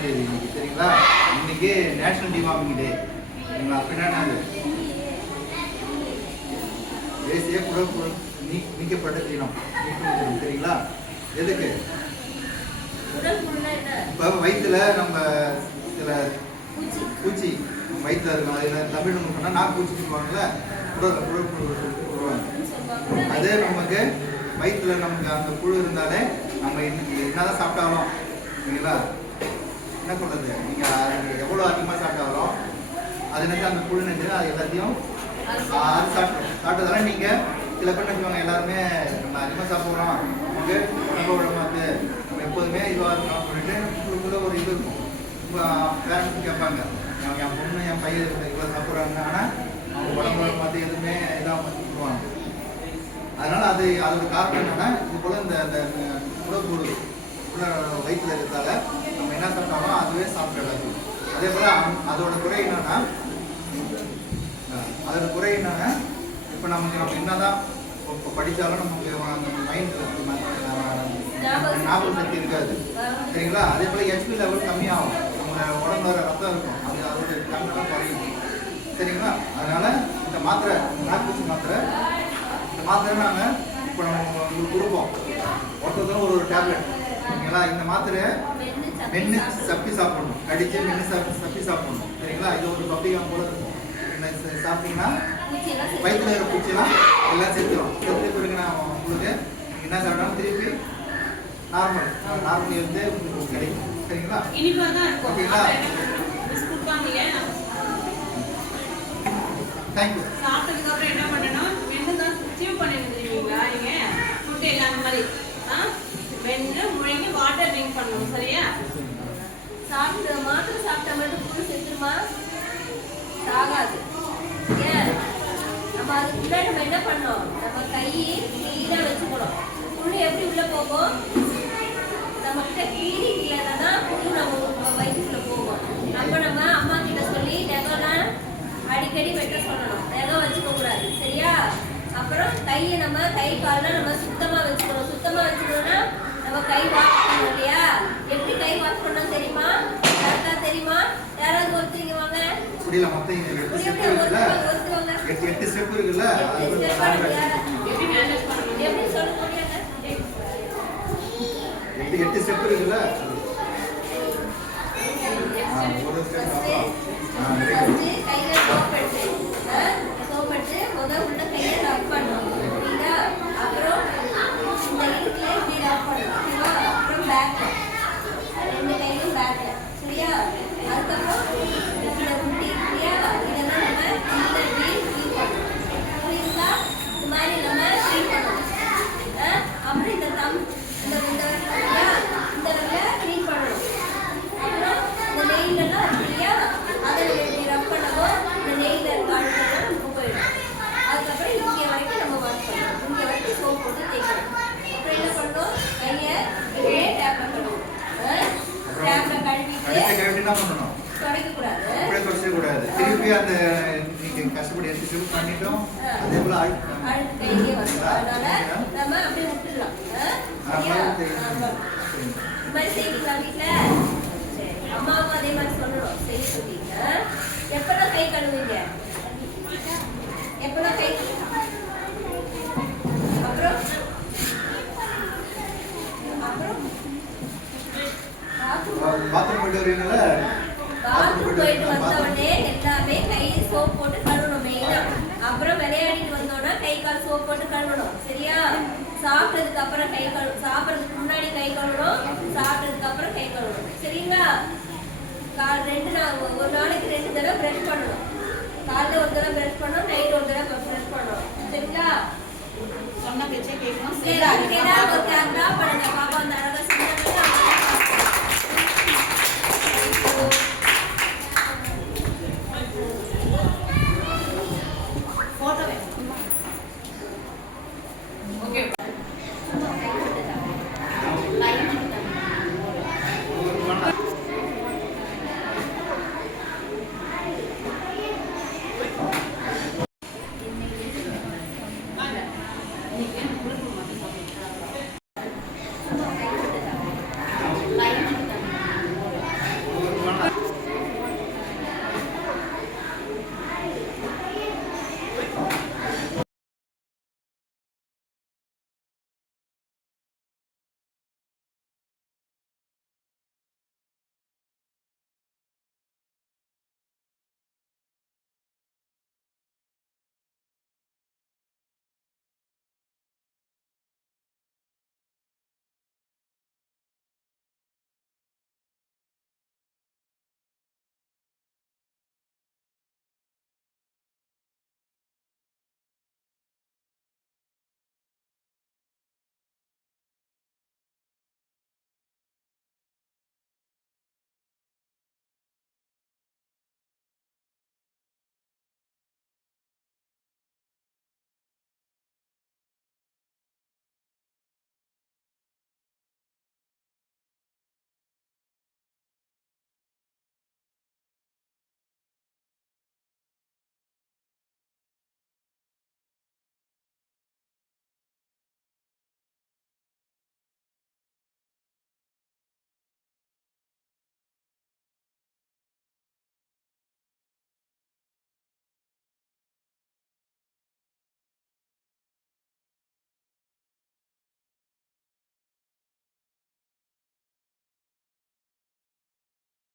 எட்டாம் தேதி இன்னைக்கு சரிங்களா இன்னைக்கு நேஷனல் டிவார்மிங் டே சரிங்களா அப்படின்னா தேசிய குடல் புழு நீ நீக்கப்பட்ட தினம். தினம் சரிங்களா எதுக்கு இப்போ வயிற்றுல நம்ம சில பூச்சி. வயிற்றுல இருக்கும் அது என்ன தமிழ் நம்ம சொன்னால் நாக்கு பூச்சி சொல்லுவாங்கல்ல? குடல் புழு சொல்லுவாங்க அதே நமக்கு வயிற்றுல நமக்கு அந்த புழு இருந்தாலே நம்ம இன்னைக்கு என்னதான் சாப்பிட்டாலும் சரிங்களா? என்ன சொல்றது? நீங்க அது எவ்வளோ அதிகமாக சாப்பிட்டாலும் அது நினைச்சு அந்த புழு நினைச்சு அது எல்லாத்தையும் அது சாப்பிட்டு சாப்பிட்டதால நீங்க சில பேர் நினைச்சுவாங்க எல்லாருமே நம்ம அதிகமாக சாப்பிட்றோம். நமக்கு உடம்பு உடம்பாத்து நம்ம எப்போதுமே இதுவாக இருக்கணும் அப்படின்ட்டு உங்களுக்குள்ள ஒரு இது இருக்கும். உங்கள் பேரண்ட்ஸ் கேட்பாங்க. என் என் பொண்ணு என் பையன் இவ்வளோ சாப்பிட்றாங்க ஆனால் அவங்க உடம்பு பார்த்து எதுவுமே இதாக சொல்லுவாங்க அதனால அது அதோட காரணம் என்னன்னா இது போல இந்த இந்த உள்ள வயிற்றுல இருக்கிறதால என்ன சாப்பிட்டாலும் அதுவே சாப்பிடாது அதே. போல அதோட குறை என்னன்னா அதோட குறை என்னன்னா இப்போ நமக்கு நம்ம என்னதான் இப்போ- இப்போ படிச்சாலும் நமக்கு அந்த மைண்ட் ஞாபக சக்தி இருக்காது. சரிங்களா? அதே போல ஹெச்பி லெவல் கம்மியாகும். நம்ம உடம்புல ரத்தம் இருக்கும். அது அதோட கம்மியாக குறையும். சரிங்களா? அதனால இந்த மாத்திரை நாக்குப்பூச்சி மாத்திரை இந்த மாத்திரை நாங்கள் இப்போ நம்ம உங்களுக்கு கொடுப்போம். ஒருத்தர் ஒரு ஒரு டேப்லெட் சரிங்களா? இந்த மாத்திரை மென்று சப்பி சாப்பிடணும். கடிச்சு மென்று சப்பி சப்பி சாப்பிடணும். சரிங்களா? இது ஒரு பப்பிகம் போல இருக்கும். சாப்பிட்டீங்கன்னா வயிற்றுல இருக்கிற பூச்சிலாம் எல்லாம் செத்துரும். செத்து பிறகு நான் உங்களுக்கு என்ன சாப்பிட்டாலும் திருப்பி நார்மல் நார்மல் இருந்து உங்களுக்கு கிடைக்கும். சரிங்களா? ஓகேங்களா? தேங்க்யூ சாப்பிட்டதுக்கு அப்புறம் என்ன பண்ணணும்? மென்று தான் ஸ்டிவ் பண்ணிட்டு தெரியுங்களா நீங்க? ஃபுட் எல்லாம் மாதிரி. மென்று முழுங்கி வாட்டர் ட்ரிங்க் பண்ணணும். சரியா? சாப்பிட்டு மாத்திரை சாப்பிட்டா மட்டும் புழு செத்துருமா? சாகாது. ஏன்? நம்ம அதுக்கு முன்னாடி நம்ம என்ன பண்ணோம்? நம்ம கை கிளீனாக வச்சுக்கணும். புழு எப்படி உள்ள போகும்? நம்மக்கிட்ட க்ளீனிங் கிளீனிங் இல்லைன்னா தான் புழு நம்ம நம்ம வயிற்றுக்குள்ள போகும் நம்ம நம்ம அம்மா கிட்ட சொல்லி நெகம்லாம் அடிக்கடி வெட்ட சொல்லணும் நெகம் வச்சுக்க கூடாது சரியா அப்புறம் கையை நம்ம கை கால்லாம் நம்ம சுத்தமா வச்சுக்கணும் சுத்தமா வச்சுக்கணும்னா நம்ம கை வாஷ் பண்ணணும் இல்லையா எப்படி கை வாஷ் பண்ணணும் தெரியுமா யாருக்கா தெரியுமா யாராவது ஒருத்தரிங்க வாங்க புரியல மொத்தம் இங்க எட்டு ஸ்டெப் இருக்குல்ல? எட்டு எட்டு ஸ்டெப் இருக்குல்ல? எட்டு எட்டு ஸ்டெப் இருக்குல்ல? ஒரு ஸ்டெப் ஆ வெரி குட் ஃபர்ஸ்ட் கையில சோப் எடுத்து ஆ, சோப் எடுத்து முத உள்ள கையை ரப் பண்ணணும் புரியுதா அப்புறம் இந்த இடுப்புல இப்படி ரப் பண்ணணும் ஓகேவா அப்புறம் பேக்ல ரெண்டு கையிலும் பேக்ல சரியா அதுக்கப்புறம் இதை முட்டி சரியா இதெல்லாம் நம்ம இந்த இப்படி க்ளீன் பண்ணணும் புரியுதா இந்த மாதிரி நம்ம க்ளீன் பண்ணணும் ஆ, அப்புறம் இந்த தம் இந்த இந்த சரியா இந்த இடத்துல க்ளீன் பண்ணணும் அப்புறம் இந்த நெயில் எல்லாம் இருக்கு இல்லையா அதை நம்ம இப்படி ரப் பண்ணவும் இந்த நெயில் இருக்க அழுக்கெல்லாம் நமக்கு போயிடும் அதுக்கப்புறம் இங்கே வரைக்கும் நம்ம வாஷ் பண்ணணும் இங்கே வரைக்கும் சோப் போட்டு தேய்க்கணும் அப்புறம் என்ன பண்ணணும் கையை இப்படியே டேப்ல கழுவணும் டேப்ல கழுவிட்டு அடுத்த கேள்வி என்ன பண்ணணும் துடைக்கக்கூடாது அப்படியே கூடாது திருப்பி அந்த நீங்க கஷ்டப்பட்டு எட்டு ஸ்டெப் பண்ணிட்டோம். அதே போல அம்மாவும் அதே மாதிரி சொல்லணும். செய்ய சொல்லிங்க எப்பெல்லாம் கை கழுவுவீங்க? எப்பெல்லாம் கை அப்புறம்? அப்புறம்? bathroom. பாத்ரூம் போயிட்டு வருவீங்களா பாத்ரூம் போயிட்டு வந்த உடனே எல்லாமே கை சோப் போட்டு கழுவணும் மெயினா அப்புறம் விளையாடிட்டு வந்தோம்னா கை கால் சோப் போட்டு கழுவணும். சரியா? சாப்பிட்டதுக்கு அப்புறம் கை கழு சாப்பிட்றதுக்கு முன்னாடி கை கழுவணும். சாப்பிட்டதுக்கு அப்புறம் கை கழுவணும். சரிங்களா? கால் ரெண்டு நாள் ஒரு நாளைக்கு ரெண்டு தடவை ப்ரஷ் பண்ணணும். காலைல ஒரு தடவை ப்ரஷ் பண்ணணும் நைட் ஒரு தடவை ப்ரஷ் பண்ணணும். சரிங்களா? சொன்ன பேச்சே கேட்கணும். சரி ஒரு கேமரா பண்ணுங்க